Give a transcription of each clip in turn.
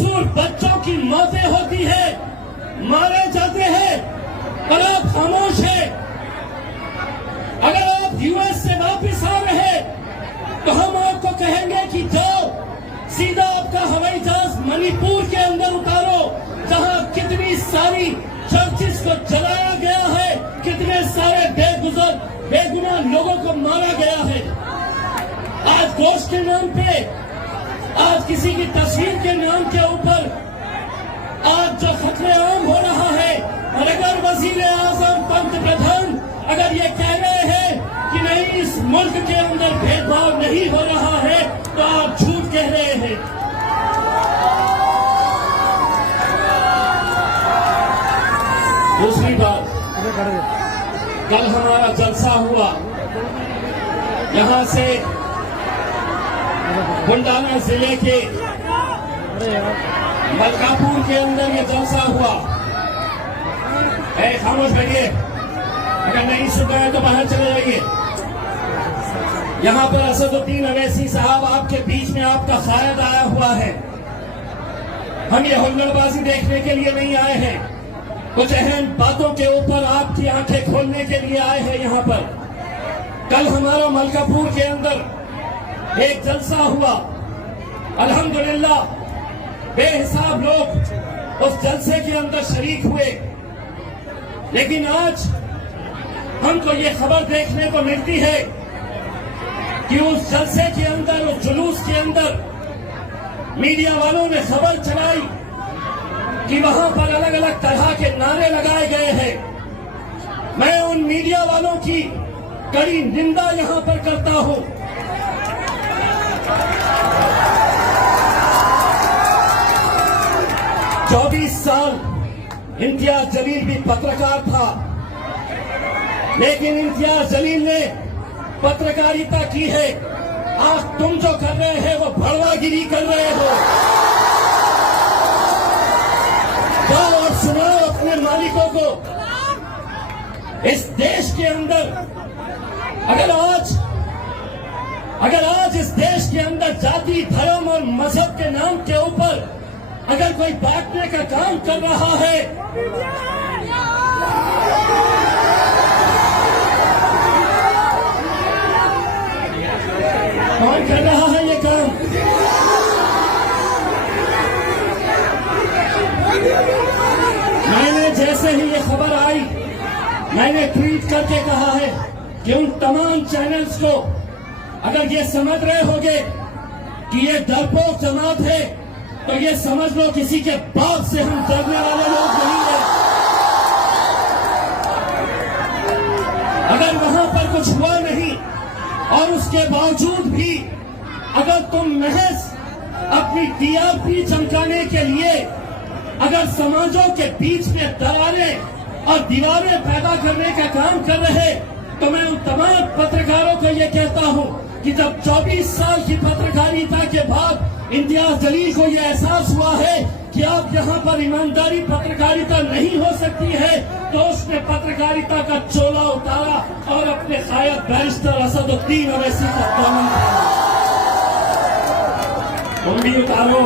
बेकसूर बच्चों की मौतें होती है, मारे जाते हैं और आप खामोश हैं। अगर आप यूएस से वापस आ रहे तो हम आपको कहेंगे कि जाओ सीधा आपका हवाई जहाज मणिपुर के अंदर उतारो, जहां कितनी सारी चर्चिस को जलाया गया है, कितने सारे बेगुनाह लोगों को मारा गया है। आज गोश्त के नाम पे, आज किसी की तस्वीर के नाम के ऊपर आज जो खतरेआम हो रहा है, और अगर वजीर आजम पंत प्रधान अगर ये कह रहे हैं कि नहीं इस मुल्क के अंदर भेदभाव नहीं हो रहा है, तो आप झूठ कह रहे हैं। दूसरी बात, कल हमारा जलसा हुआ, यहां से बुंडाना जिले के मलकापुर के अंदर ये जलसा हुआ। खामोश बैठिए, अगर नहीं सुन रहे हैं तो बाहर चले जाइए। यहां पर असदुद्दीन अवैसी साहब आपके बीच में आपका शायद आया हुआ है। हम ये हुल्लड़बाजी देखने के लिए नहीं आए हैं, कुछ अहम बातों के ऊपर आपकी आंखें खोलने के लिए आए हैं यहां पर। कल हमारा मलकापुर के अंदर एक जलसा हुआ, अल्हम्दुलिल्लाह बेहिसाब लोग उस जलसे के अंदर शरीक हुए, लेकिन आज हमको ये खबर देखने को मिलती है कि उस जलसे के अंदर, उस जुलूस के अंदर मीडिया वालों ने खबर चलाई कि वहां पर अलग अलग तरह के नारे लगाए गए हैं। मैं उन मीडिया वालों की कड़ी निंदा यहां पर करता हूं। चौबीस साल इम्तियाज जलील भी पत्रकार था, लेकिन इम्तियाज जलील ने पत्रकारिता की है। आज तुम जो कर रहे हैं वो भड़वागिरी कर रहे हो। जाओ और सुनाओ अपने मालिकों को। इस देश के अंदर अगर आज इस देश के अंदर जाति, धर्म और मजहब के नाम के ऊपर अगर कोई बांटने का काम कर रहा है, कौन कर रहा है ये काम? मैंने जैसे ही ये खबर आई, मैंने ट्वीट करके कहा है कि उन तमाम चैनल्स को अगर ये समझ रहे होंगे कि ये डरपोक जमात है, तो ये समझ लो किसी के बाप से हम डरने वाले लोग नहीं हैं। अगर वहां पर कुछ हुआ नहीं और उसके बावजूद भी अगर तुम महज अपनी टीआरपी चमकाने के लिए अगर समाजों के बीच में दरारें और दीवारें पैदा करने का काम कर रहे, तो मैं उन तमाम पत्रकारों को ये कहता हूं कि जब 24 साल की पत्रकारिता के बाद इम्तियाज जलील को यह एहसास हुआ है कि अब यहाँ पर ईमानदारी पत्रकारिता नहीं हो सकती है, तो उसने पत्रकारिता का चोला उतारा और अपने शायद बैरिस्टर असदुद्दीन अवैसी का दामन पकड़ा। तुम भी उतारो।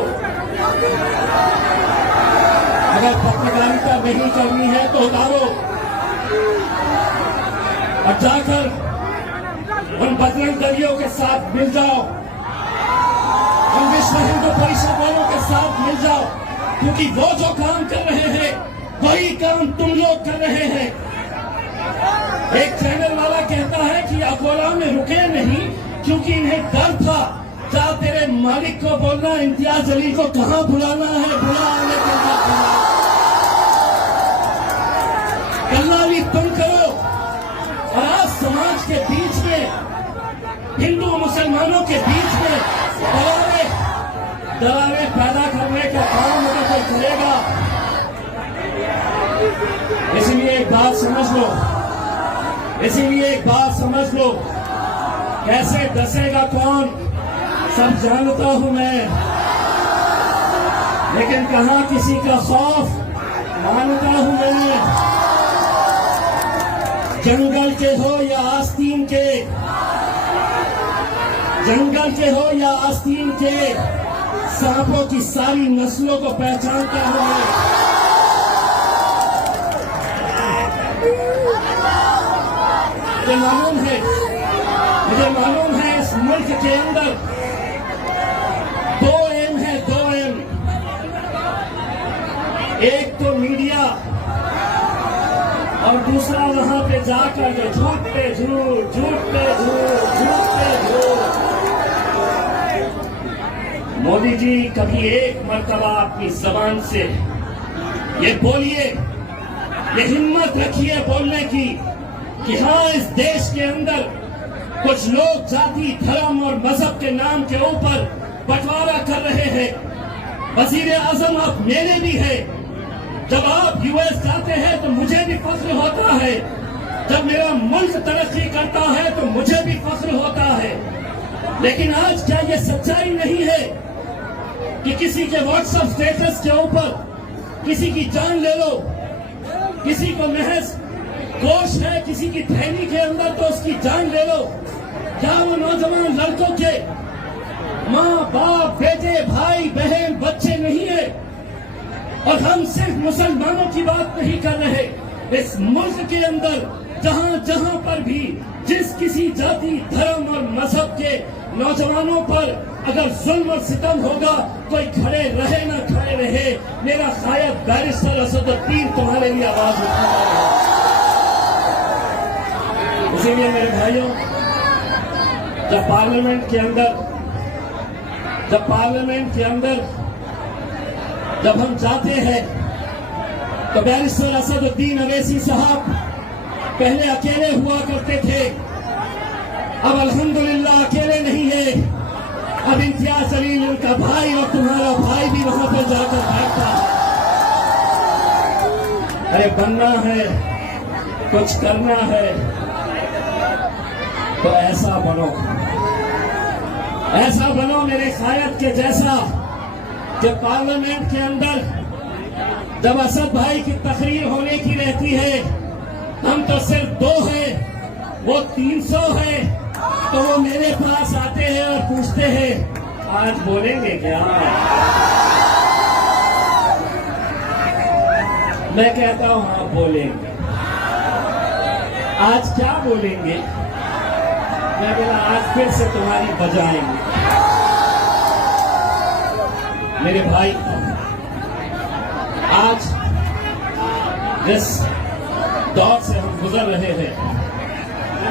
अगर पत्रकारिता नहीं करनी है तो उतारो और जाकर उन बजरंग दलियों के साथ मिल जाओ, उन विश्व हिंदू परिषद वालों के साथ मिल जाओ, क्योंकि वो जो काम कर रहे हैं वही काम तुम लोग कर रहे हैं। एक चैनल वाला कहता है कि अकोला में रुके नहीं क्योंकि इन्हें डर था। जा तेरे मालिक को बोलना इम्तियाज जलील को कहां बुलाना है, बुला आने के बाद कल्लावी तुम करो। और आज समाज के बीच में, हिंदू मुसलमानों के बीच में दरारें पैदा करने का काम अगर कोई करेगा, इसलिए एक बात समझ लो, कैसे डसेगा कौन सब जानता हूं मैं, लेकिन कहां किसी का खौफ मानता हूं मैं। जंगल के हो या आस्तीन के, सांपों की सारी नस्लों को पहचानता हूं मैं। मुझे मालूम है इस मुल्क के अंदर 2 एम है, 2 एम। एक तो मीडिया और दूसरा वहां पे जाकर जो झूठ पे झूठ, झूठ पे झूठ, झूठ पे झूठ। मोदी जी कभी एक मर्तबा अपनी जबान से ये बोलिए, ये हिम्मत रखिए बोलने की कि हाँ, इस देश के अंदर कुछ लोग जाति, धर्म और मजहब के नाम के ऊपर बंटवारा कर रहे हैं। वजीर आजम आप मेरे भी है। जब आप यूएस जाते हैं तो मुझे भी फख्र होता है। जब मेरा मुल्क तरक्की करता है तो मुझे भी फख्र होता है। लेकिन आज क्या ये सच्चाई नहीं है कि किसी के व्हाट्सएप स्टेटस के ऊपर किसी की जान ले लो, किसी को महज गोश है किसी की थैली के अंदर तो उसकी जान ले लो। क्या वो नौजवान लड़कों के माँ बाप, बेटे, भाई बहन, बच्चे नहीं है? और हम सिर्फ मुसलमानों की बात नहीं कर रहे। इस मुल्क के अंदर जहाँ जहाँ पर भी जिस किसी जाति, धर्म और मजहब के नौजवानों पर अगर जुल्म और सितम होगा, कोई खड़े रहे ना खड़े रहे, मेरा शायद बैरिस्टर असदुद्दीन तुम्हारे लिए आवाज उठाएगा। इसीलिए मेरे भाइयों, जब पार्लियामेंट के अंदर जब हम जाते हैं तो बैरिस्टर असदुद्दीन अवैसी साहब पहले अकेले हुआ करते थे। अब अल्हम्दुलिल्लाह अकेले नहीं है। अब इम्तियाज जलील उनका भाई और तुम्हारा भाई भी वहां पर जाकर बैठता है। अरे बनना है, कुछ करना है तो ऐसा बनो मेरे शायद के जैसा कि पार्लियामेंट के अंदर जब असद भाई की तकरीर होने की रहती है, हम तो सिर्फ 2 हैं, वो 300 है, तो वो मेरे पास आते हैं और पूछते हैं आज बोलेंगे क्या? मैं कहता हूं हाँ बोलेंगे। आज क्या बोलेंगे? मैं बोला आज फिर से तुम्हारी बजाएंगे। मेरे भाई, आज जिस दौर से हम गुजर रहे हैं,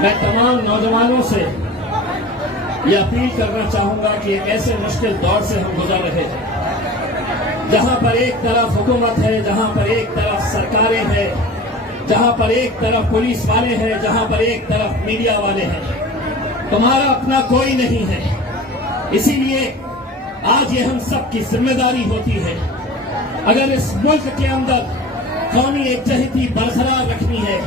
मैं तमाम नौजवानों से ये अपील करना चाहूंगा कि एक ऐसे मुश्किल दौर से हम गुजर रहे हैं जहां पर एक तरफ हुकूमत है, जहां पर एक तरफ सरकारें हैं, जहां पर एक तरफ पुलिस वाले हैं, जहां पर एक तरफ मीडिया वाले हैं। तुम्हारा अपना कोई नहीं है। इसीलिए आज ये हम सब की जिम्मेदारी होती है, अगर इस मुल्क के अंदर कौमी एकजहती बरकरार रखनी है,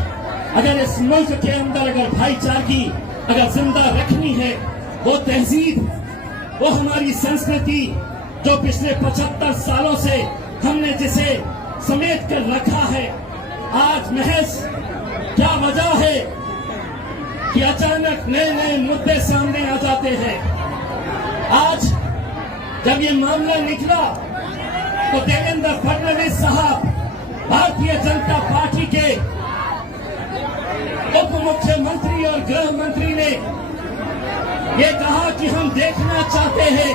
अगर इस मुल्क के अंदर अगर भाईचारगी अगर जिंदा रखनी है, वो तहजीब, वो हमारी संस्कृति जो पिछले 75 सालों से हमने जिसे समेट कर रखा है, आज महज क्या वजह है कि अचानक नए नए मुद्दे सामने आ जाते हैं। आज जब ये मामला निकला तो देवेंद्र फडणवीस साहब भारतीय जनता पार्टी के उप मुख्यमंत्री और गृह मंत्री ने ये कहा कि हम देखना चाहते हैं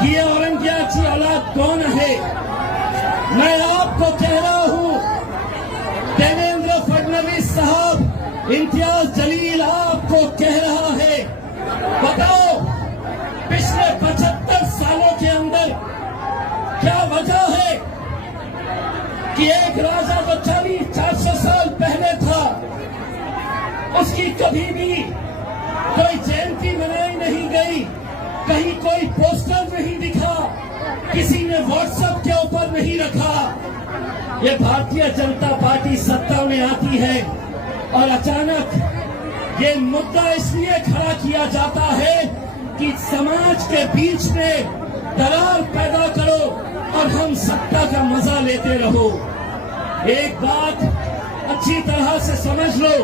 कि ये औरंगजेब की औलाद कौन है। मैं आपको कह रहा हूं देवेंद्र फडणवीस साहब, इम्तियाज जलील आपको कह रहा है, बताओ पिछले 75 सालों के अंदर क्या वजह है कि एक राजा जो 400 साल पहले था, उसकी कभी भी कोई जयंती मनाई नहीं गई, कहीं कोई पोस्टर नहीं दिखा, किसी ने व्हाट्सएप के ऊपर नहीं रखा। ये भारतीय जनता पार्टी सत्ता में आती है और अचानक ये मुद्दा इसलिए खड़ा किया जाता है कि समाज के बीच में दरार पैदा करो और हम सत्ता का मजा लेते रहो। एक बात अच्छी तरह से समझ लो,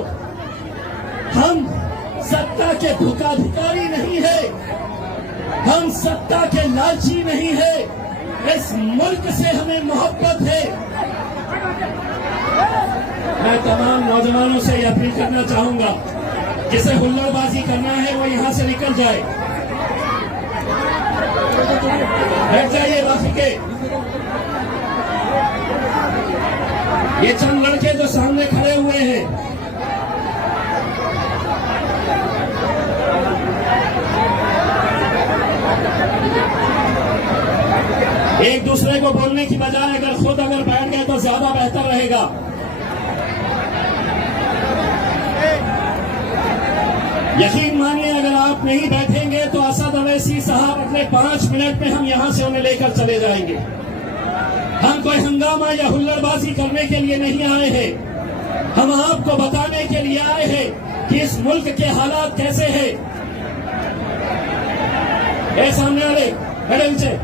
हम सत्ता के भूखाधिकारी नहीं है, हम सत्ता के लालची नहीं है, इस मुल्क से हमें मोहब्बत है। मैं तमाम नौजवानों से यह अपील करना चाहूंगा, जिसे हुल्लड़बाजी करना है वो यहां से निकल जाए। बैठ जाइए राफिके। ये चंद लड़के जो सामने खड़े हुए हैं, एक दूसरे को बोलने की बजाय अगर बैठ गए तो ज्यादा बेहतर रहेगा। यकीन मानिए, अगर आप नहीं बैठेंगे तो असद अवैसी साहब अगले 5 मिनट में हम यहां से उन्हें लेकर चले जाएंगे। हम कोई हंगामा या हुल्लड़बाजी करने के लिए नहीं आए हैं, हम आपको बताने के लिए आए हैं कि इस मुल्क के हालात कैसे हैं। सामने वाले मैडम से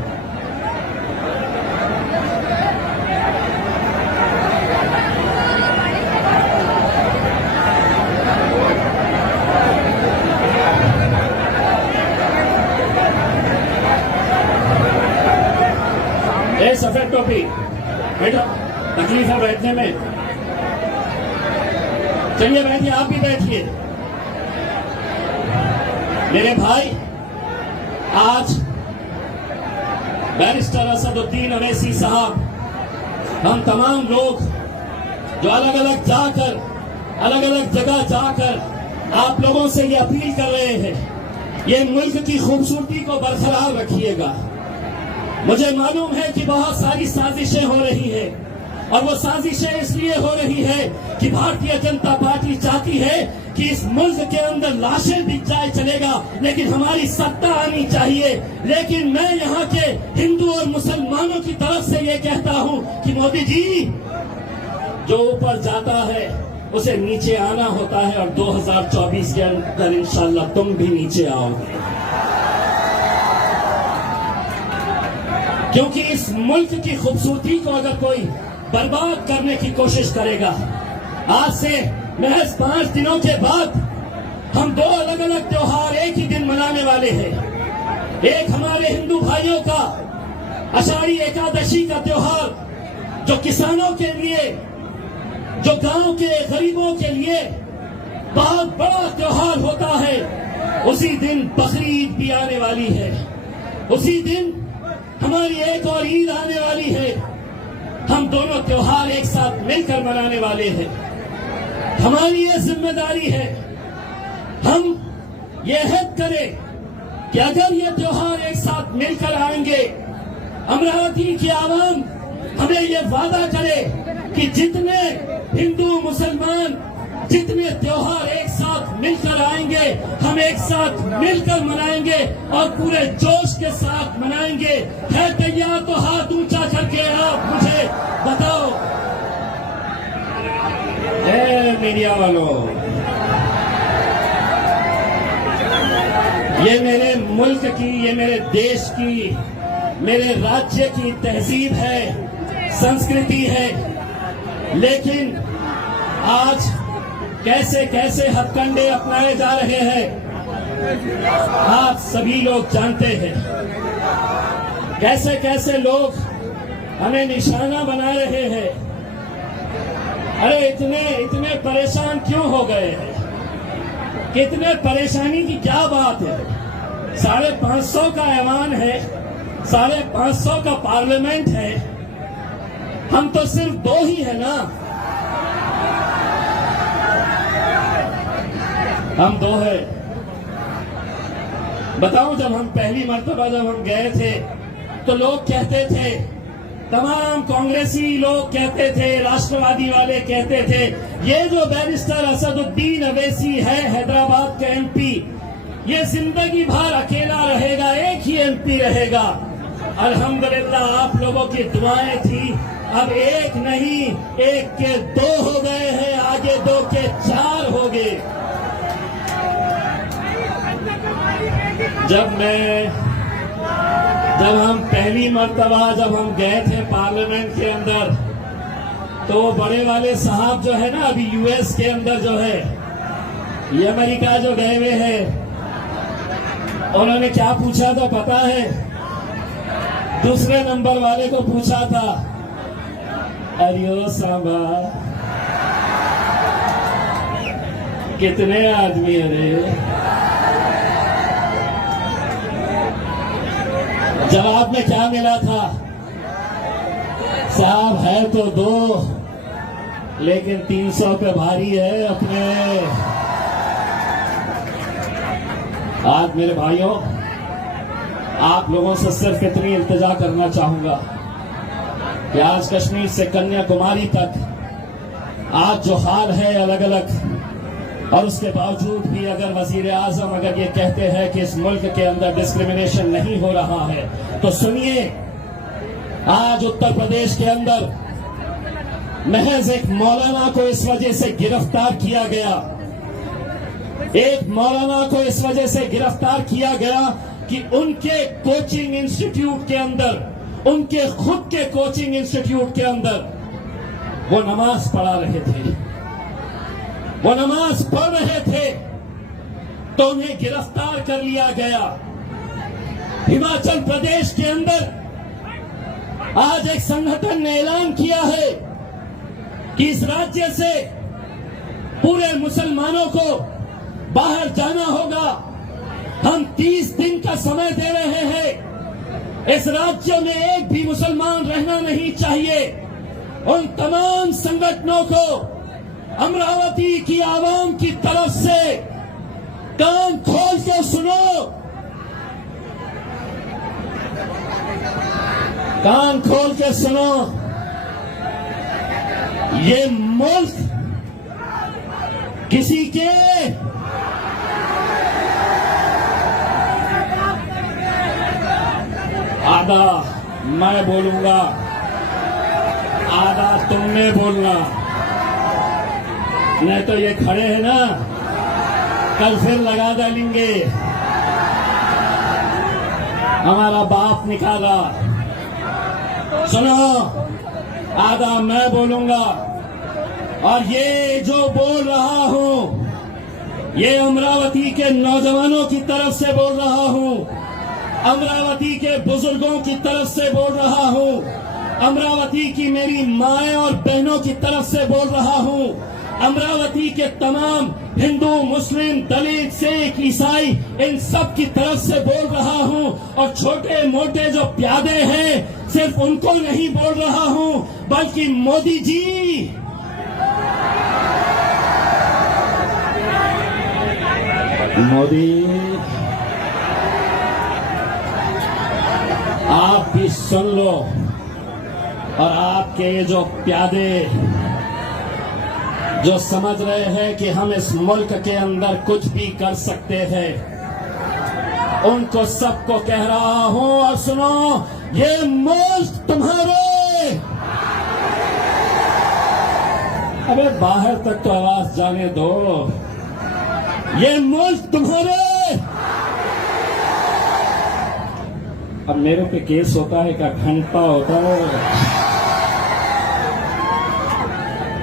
सफेद टोपी बैठो, तकलीफ है बैठने में। चलिए बैठिए, आप भी बैठिए। मेरे भाई, आज बैरिस्टर असदुद्दीन अवैसी साहब, हम तमाम लोग जो अलग अलग जगह जाकर आप लोगों से ये अपील कर रहे हैं, ये मुल्क की खूबसूरती को बरकरार रखिएगा। मुझे मालूम है कि बहुत सारी साजिशें हो रही हैं, और वो साजिशें इसलिए हो रही है कि भारतीय जनता पार्टी चाहती है कि इस मुल्क के अंदर लाशें बिक जाए चलेगा, लेकिन हमारी सत्ता आनी चाहिए। लेकिन मैं यहाँ के हिंदू और मुसलमानों की तरफ से ये कहता हूँ कि मोदी जी, जो ऊपर जाता है उसे नीचे आना होता है, और 2024 के अंदर इंशाल्लाह तुम भी नीचे आओगे, क्योंकि इस मुल्क की खूबसूरती को अगर कोई बर्बाद करने की कोशिश करेगा, आज से महज 5 दिनों के बाद हम 2 अलग अलग त्योहार एक ही दिन मनाने वाले हैं। एक हमारे हिंदू भाइयों का आषाढ़ी एकादशी का त्योहार, जो किसानों के लिए, जो गांव के गरीबों के लिए बहुत बड़ा त्योहार होता है। उसी दिन बकरी ईद भी आने वाली है, उसी दिन हमारी एक और ईद आने वाली है। हम दोनों त्योहार एक साथ मिलकर मनाने वाले हैं। हमारी ये जिम्मेदारी है, हम ये हद करें कि अगर ये त्योहार एक साथ मिलकर आएंगे, अमरावती की आवाम हमें ये वादा करे कि जितने हिंदू मुसलमान जितने त्योहार एक साथ मिलकर आएंगे, हम एक साथ मिलकर मनाएंगे और पूरे जोश के साथ मनाएंगे। है तैयार तो हाथ ऊंचा करके आप मुझे बताओ। मीडिया वालों, ये मेरे मुल्क की, ये मेरे देश की, मेरे राज्य की तहजीब है, संस्कृति है। लेकिन आज कैसे कैसे हथकंडे अपनाए जा रहे हैं, आप सभी लोग जानते हैं। कैसे कैसे लोग हमें निशाना बना रहे हैं। अरे इतने परेशान क्यों हो गए हैं? कितने परेशानी की क्या बात है? 550 का ऐवान है, 550 का पार्लियामेंट है, हम तो सिर्फ 2 ही है ना। हम 2 है। बताऊं, जब हम पहली मर्तबा जब हम गए थे तो लोग कहते थे, तमाम कांग्रेसी लोग कहते थे, राष्ट्रवादी वाले कहते थे, ये जो बैरिस्टर असदुद्दीन अवैसी है हैदराबाद का एमपी, ये जिंदगी भर अकेला रहेगा, एक ही एमपी रहेगा। अल्हम्दुलिल्लाह आप लोगों की दुआएं थी, अब एक नहीं, एक के 2 हो गए हैं, आगे 2 के 4 हो गए। जब हम पहली मर्तबा जब हम गए थे पार्लियामेंट के अंदर, तो बड़े वाले साहब जो है ना, अभी यूएस के अंदर जो है, ये अमेरिका जो गए हुए हैं, उन्होंने क्या पूछा था पता है? दूसरे नंबर वाले को पूछा था, अरियो सांबा कितने आदमी? अरे जवाब में क्या मिला था? साहब है तो दो, लेकिन 300 पे भारी है अपने। आज मेरे भाइयों, आप लोगों से सिर्फ इतनी इल्तिजा करना चाहूंगा कि आज कश्मीर से कन्याकुमारी तक आज जो हाल है अलग अलग, और उसके बावजूद भी अगर वजीर आजम अगर ये कहते हैं कि इस मुल्क के अंदर डिस्क्रिमिनेशन नहीं हो रहा है, तो सुनिए, आज उत्तर प्रदेश के अंदर महज एक मौलाना को इस वजह से गिरफ्तार किया गया, एक मौलाना को इस वजह से गिरफ्तार किया गया कि उनके कोचिंग इंस्टीट्यूट के अंदर, उनके खुद के कोचिंग इंस्टीट्यूट के अंदर वो नमाज पढ़ा रहे थे, वो नमाज पढ़ रहे थे, तो उन्हें गिरफ्तार कर लिया गया। हिमाचल प्रदेश के अंदर आज एक संगठन ने ऐलान किया है कि इस राज्य से पूरे मुसलमानों को बाहर जाना होगा। हम 30 दिन का समय दे रहे हैं, इस राज्य में एक भी मुसलमान रहना नहीं चाहिए। उन तमाम संगठनों को अमरावती की आवाम की तरफ से कान खोल के सुनो, कान खोल के सुनो, ये मुल्क किसी के आधा मैं बोलूंगा, आधा तुमने बोलना, नहीं तो ये खड़े हैं ना, कल फिर लगा डालेंगे हमारा बाप निकाला। सुनो, आधा मैं बोलूंगा, और ये जो बोल रहा हूं, ये अमरावती के नौजवानों की तरफ से बोल रहा हूं, अमरावती के बुजुर्गों की तरफ से बोल रहा हूं, अमरावती की मेरी माएं और बहनों की तरफ से बोल रहा हूं, अमरावती के तमाम हिंदू, मुस्लिम, दलित, सिख, ईसाई, इन सब की तरफ से बोल रहा हूं। और छोटे मोटे जो प्यादे हैं, सिर्फ उनको नहीं बोल रहा हूं, बल्कि मोदी जी, मोदी आप भी सुन लो, और आपके ये जो प्यादे जो समझ रहे हैं कि हम इस मुल्क के अंदर कुछ भी कर सकते हैं, उनको सबको कह रहा हूं, और सुनो, ये मुल्क तुम्हारे, अबे बाहर तक तो आवाज जाने दो, ये मुल्क तुम्हारे। अब मेरे पे केस होता है क्या? घंटा होता है।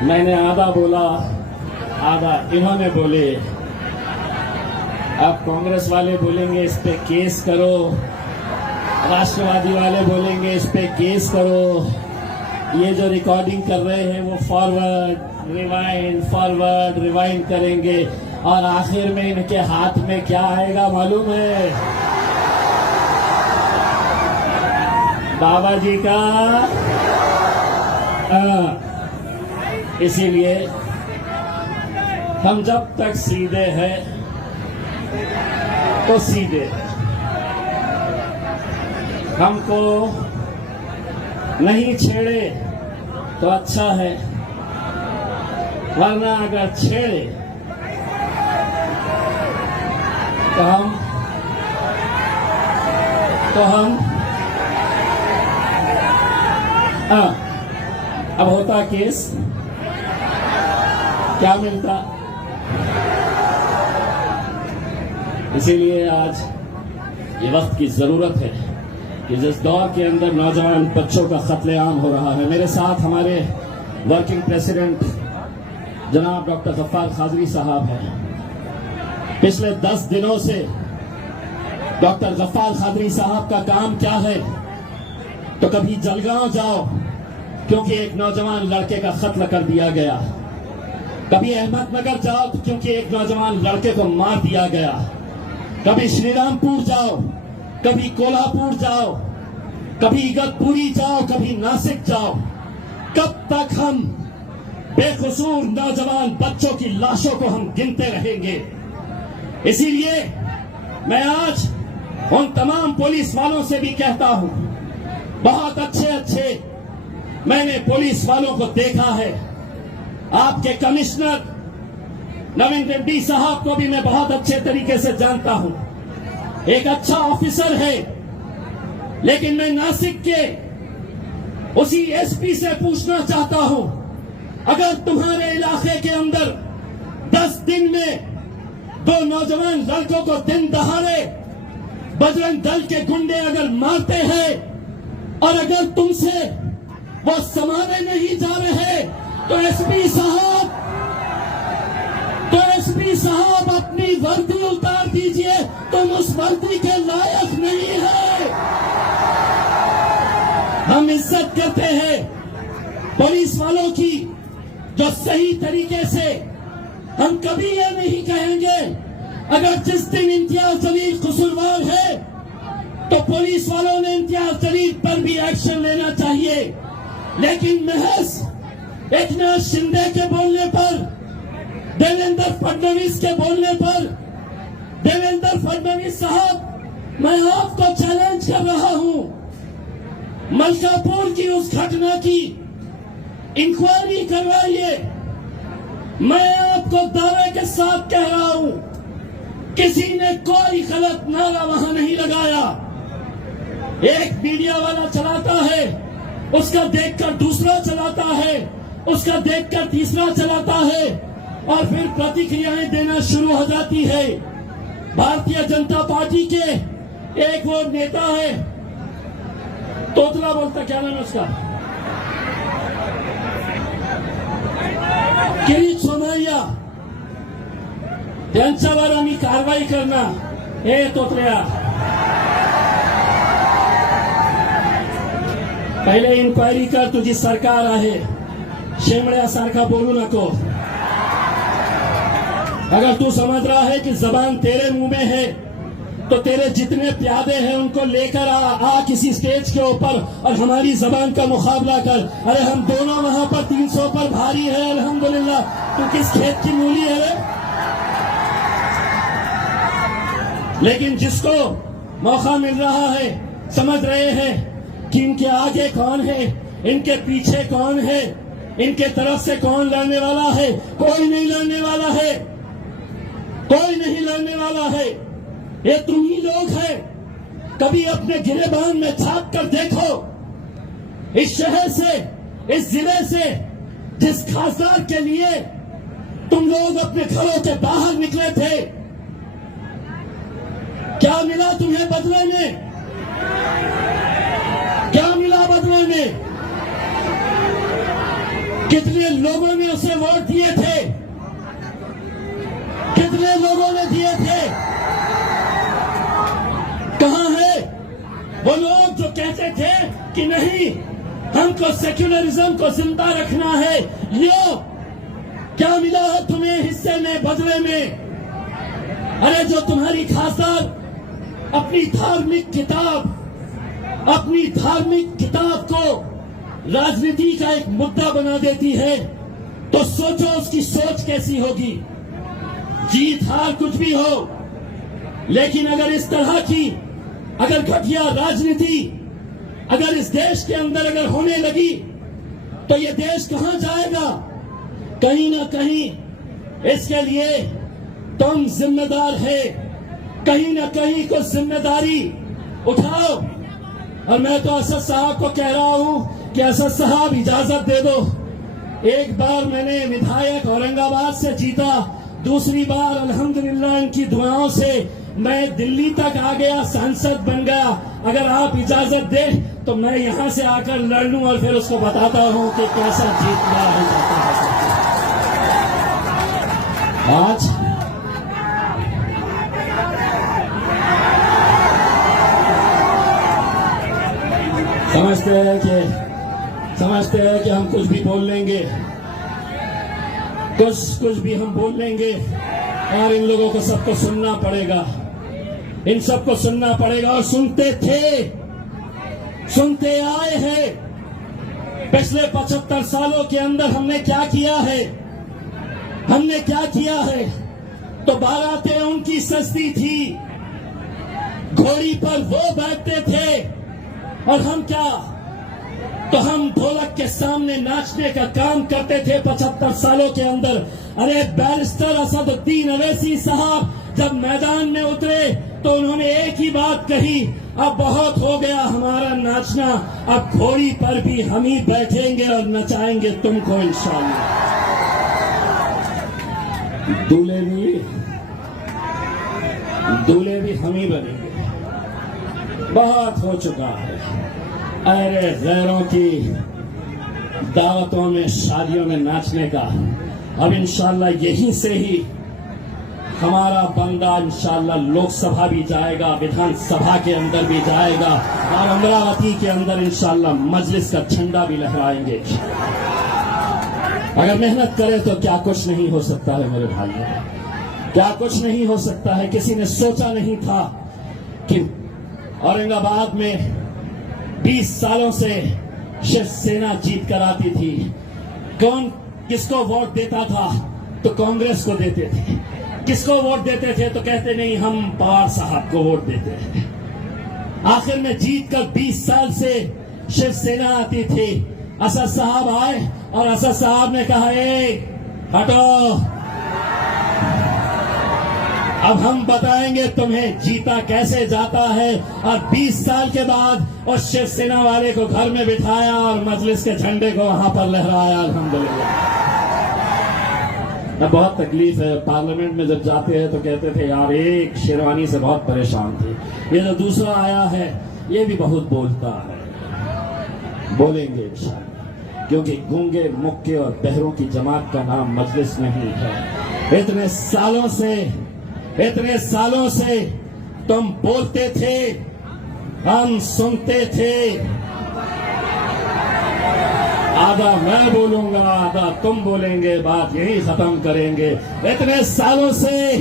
मैंने आधा बोला, आधा इन्होंने बोले। अब कांग्रेस वाले बोलेंगे इस पे केस करो, राष्ट्रवादी वाले बोलेंगे इस पे केस करो, ये जो रिकॉर्डिंग कर रहे हैं वो फॉरवर्ड रिवाइंड करेंगे, और आखिर में इनके हाथ में क्या आएगा मालूम है? बाबा जी का। इसीलिए हम जब तक सीधे हैं तो सीधे, हमको नहीं छेड़े तो अच्छा है, वरना अगर छेड़े तो हम अब होता केस, क्या मिलता? इसीलिए आज ये वक्त की जरूरत है कि जिस दौर के अंदर नौजवान बच्चों का कत्लेआम हो रहा है। मेरे साथ हमारे वर्किंग प्रेसिडेंट जनाब डॉक्टर गफ्फार कादरी साहब हैं। पिछले 10 दिनों से डॉक्टर गफ्फार कादरी साहब का काम क्या है? तो कभी जलगांव जाओ क्योंकि एक नौजवान लड़के का कत्ल कर दिया गया, कभी अहमदनगर जाओ तो क्योंकि एक नौजवान लड़के को मार दिया गया, कभी श्रीरामपुर जाओ, कभी कोल्हापुर जाओ, कभी इगतपुरी जाओ, कभी नासिक जाओ। कब तक हम बेकसूर नौजवान बच्चों की लाशों को हम गिनते रहेंगे? इसीलिए मैं आज उन तमाम पुलिस वालों से भी कहता हूं, बहुत अच्छे मैंने पुलिस वालों को देखा है। आपके कमिश्नर नवीन रेड्डी साहब को भी मैं बहुत अच्छे तरीके से जानता हूं, एक अच्छा ऑफिसर है। लेकिन मैं नासिक के उसी एसपी से पूछना चाहता हूं, अगर तुम्हारे इलाके के अंदर 10 दिन में 2 नौजवान लड़कों को दिन दहाड़े बजरंग दल के गुंडे अगर मारते हैं और अगर तुमसे वो समारे नहीं जा रहे तो एसपी साहब अपनी वर्दी उतार दीजिए, तुम उस वर्दी के लायक नहीं है। हम इज्जत करते हैं पुलिस वालों की, जो सही तरीके से हम कभी ये नहीं कहेंगे अगर जिस दिन इम्तियाज जलील कसूरवार है तो पुलिस वालों ने इम्तियाज जलील पर भी एक्शन लेना चाहिए। लेकिन महज एकनाथ शिंदे के बोलने पर, देवेंद्र फडणवीस के बोलने पर, देवेंद्र फडणवीस साहब मैं आपको चैलेंज कर रहा हूं, मलकापुर की उस घटना की इंक्वायरी करवाइए। मैं आपको दावे के साथ कह रहा हूं, किसी ने कोई गलत नारा वहां नहीं लगाया। एक मीडिया वाला चलाता है, उसका देखकर दूसरा चलाता है, उसका देखकर तीसरा चलाता है और फिर प्रतिक्रियाएं देना शुरू हो जाती है। भारतीय जनता पार्टी के एक वो नेता है, तोतला बोलता, क्या नाम है उसका, किरीट सोमय्या, त्यांच्यावर आम्ही कारवाई करना। हे तोतल्या, पहिले इन्क्वायरी कर, तुझी सरकार आहे, शेमड्यासारखा बोलू नको। अगर तू समझ रहा है कि जबान तेरे मुंह में है तो तेरे जितने प्यादे हैं उनको लेकर आ किसी स्टेज के ऊपर और हमारी जबान का मुकाबला कर। अरे हम दोनों वहां पर 300 पर भारी है अल्हम्दुलिल्लाह, तू किस खेत की मूली है रे? लेकिन जिसको मौका मिल रहा है, समझ रहे हैं कि इनके आगे कौन है, इनके पीछे कौन है, इनके तरफ से कौन लड़ने वाला है। कोई नहीं लड़ने वाला है, कोई नहीं लड़ने वाला है। ये तुम ही लोग हैं। कभी अपने गिरेबान में झांक कर देखो, इस शहर से, इस जिले से जिस खासदार के लिए तुम लोग अपने घरों के बाहर निकले थे, क्या मिला तुम्हें बदले में? क्या मिला बदले में? कितने लोगों ने उसे वोट दिए थे? कितने लोगों ने दिए थे? कहां है वो लोग जो कहते थे कि नहीं, हमको सेक्युलरिज्म को जिंदा रखना है? लो, क्या मिला है तुम्हें हिस्से में, बदले में? अरे जो तुम्हारी खासदार अपनी धार्मिक किताब को राजनीति का एक मुद्दा बना देती है, तो सोचो उसकी सोच कैसी होगी। जीत हार कुछ भी हो, लेकिन अगर इस तरह की अगर घटिया राजनीति अगर इस देश के अंदर अगर होने लगी तो ये देश कहां जाएगा? कहीं ना कहीं इसके लिए तुम जिम्मेदार है, कहीं ना कहीं को जिम्मेदारी उठाओ। और मैं तो असद साहब को कह रहा हूं कि असद साहब इजाजत दे दो। एक बार मैंने विधायक औरंगाबाद से जीता, दूसरी बार अल्हम्दुलिल्लाह इनकी दुआओं से मैं दिल्ली तक आ गया, सांसद बन गया। अगर आप इजाजत दे तो मैं यहां से आकर लड़ लूं और फिर उसको बताता हूं कि कैसा जीतना है। आज समझते हैं कि हम कुछ भी बोल लेंगे, कुछ भी हम बोल लेंगे और इन लोगों को सबको सुनना पड़ेगा, इन सबको सुनना पड़ेगा। और सुनते आए हैं। पिछले 75 सालों के अंदर हमने क्या किया है? तो बारातें उनकी सस्ती थी, घोड़ी पर वो बैठते थे और हम क्या? तो हम ढोलक के सामने नाचने का काम करते थे 75 सालों के अंदर। अरे बैरिस्टर असदुद्दीन अवैसी साहब जब मैदान में उतरे तो उन्होंने एक ही बात कही, अब बहुत हो गया हमारा नाचना, अब घोड़ी पर भी हम ही बैठेंगे और नचाएंगे तुमको इंशाअल्लाह। दूल्हे भी हम ही बनेंगे। बहुत हो चुका है। अरे गैरों की दावतों में, शादियों में नाचने का, अब इंशाअल्लाह यहीं से ही हमारा बंदा इंशाअल्लाह लोकसभा भी जाएगा, विधानसभा के अंदर भी जाएगा और अमरावती के अंदर इंशाअल्लाह मजलिस का झंडा भी लहराएंगे। अगर मेहनत करे तो क्या कुछ नहीं हो सकता है मेरे भाइयों, क्या कुछ नहीं हो सकता है। किसी ने सोचा नहीं था कि औरंगाबाद में 20 सालों से शिवसेना जीत कर आती थी। कौन किसको वोट देता था? तो कांग्रेस को देते थे। किसको वोट देते थे? तो कहते नहीं हम पवार साहब को वोट देते हैं। आखिर में जीत कर 20 साल से शिवसेना आती थी। असद साहब आए और असद साहब ने कहा हटो, अब हम बताएंगे तुम्हें जीता कैसे जाता है। और 20 साल के बाद उस शिवसेना वाले को घर में बिठाया और मजलिस के झंडे को वहां पर लहराया। अल्हम्दुलिल्लाह। बहुत तकलीफ है। पार्लियामेंट में जब जाते हैं तो कहते थे यार एक शेरवानी से बहुत परेशान थे, ये जो दूसरा आया है ये भी बहुत बोलता है। बोलेंगे इंशाअल्लाह, क्योंकि गूंगे, मुक्के और बहरों की जमात का नाम मजलिस नहीं है। इतने सालों से तुम बोलते थे, हम सुनते थे। आधा मैं बोलूंगा, आधा तुम बोलेंगे, बात यही खत्म करेंगे। इतने सालों से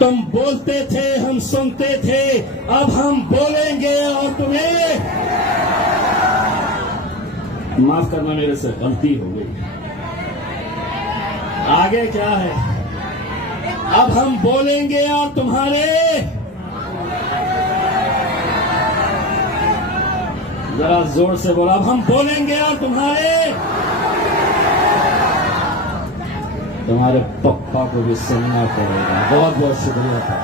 तुम बोलते थे, हम सुनते थे, अब हम बोलेंगे और तुम्हें माफ करना, मेरे से गलती हो गई। आगे क्या है? अब हम बोलेंगे और तुम्हारे, जरा जोर से बोला, अब हम बोलेंगे और तुम्हारे पप्पा को भी सुनना पड़ेगा। बहुत बहुत शुक्रिया था।